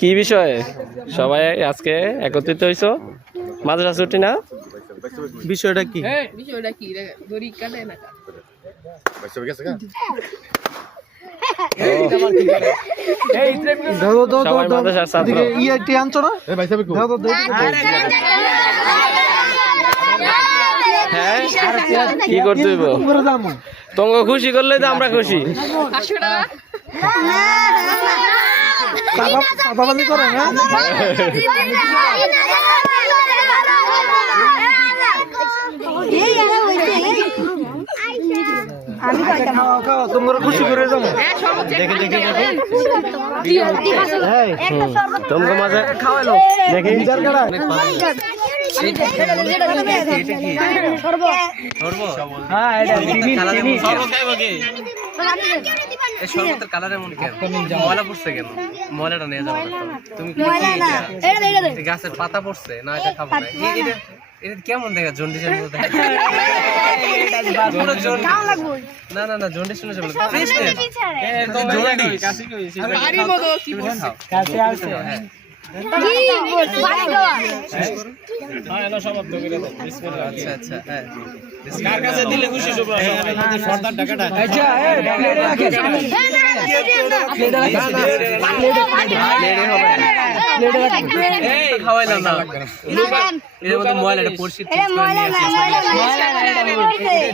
কি বিষয়ে সবাই আজকে একত্রিত হইছো? মাদ্রাসা ছুটি না? বিষয়টা কি? হ্যাঁ, কি করতে হইব? তোমাকে খুশি করলে তো আমরা খুশি। তোমরা খুশি করে যাবো। দেখে দেখে তোমাকে মাঝে খাওয়ালো দেখে শরবতের কালারের মনে ময়লা পড়ছে কেন? ময়লাটা নিয়ে যাবো। তুমি গাছের পাতা পড়ছে না? এটা খাবো না। এটা কেমন দেখা? জন্ডিসের মতো দেখা। না না না, জন্ডিস শুনেছে বলে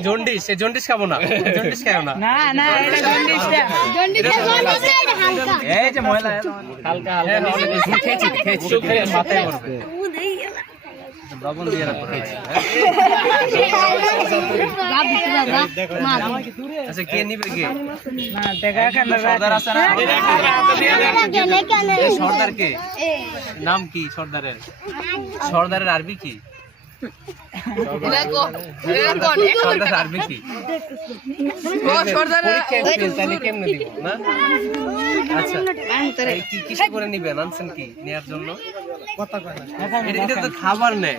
জন্ডিস খাবো না। জন্ডিস খাবো না। লবণ দিয়ে আচ্ছা, কে নিবে? কে সর্দার? কে নাম কি সর্দারের? সর্দারের আরবি কি? সর্দার আরবি কি? কেমনে দিব না? আচ্ছা, কিসে করে নিবেন? আনছেন কি নেয়ার জন্য? এটা তো খাবার নেই।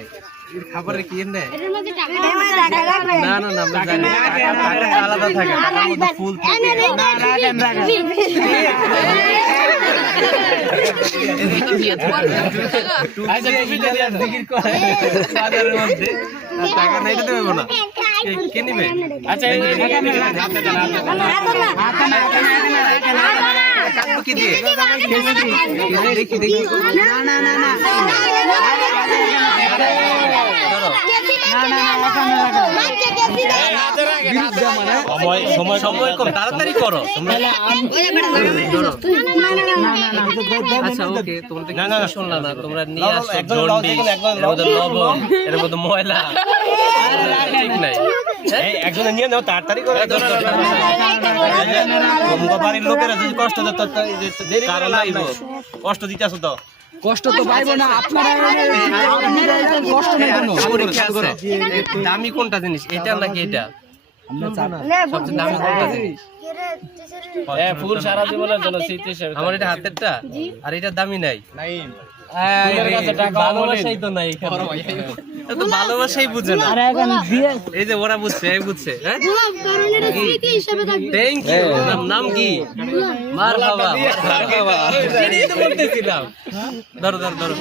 খাবারের কি নেই? না না না, আলাদা থাকে, ফুল থাকে। টাকা নাই তো দেবো না। কে নিবে? আচ্ছা, কি দিয়ে দেখি দেখি। সময় কম, তাড়াতাড়ি করো। আচ্ছা ওকে, তোমরা শুনলা না? তোমরা নিয়ে আসছো লবণ, এর মধ্যে ময়লা। ঠিক নাই, একজনে নিয়ে নাও, তাড়াতাড়ি করে। বাড়ির লোকেরা যদি কষ্ট কষ্ট দিতে আসো তো কষ্ট তো পাইবো না আপনারা। দামি কোনটা জিনিস, এটা নাকি এটা? সবচেয়ে দামি কোনটা জিনিস? ফুল সারা জীবনের জন্য স্মৃতি হিসেবে। আমার এটা হাতেরটা, আর এটা দামি নাই। ভালোবাসাই তো নাই, ভালোবাসাই বুঝে না। এই যে ওরা বুঝছে, বুঝছে। Thank you. নাম কি? মারহাবা। সেটাই তো বলতেছিলাম। ধরো ধরো ধরো।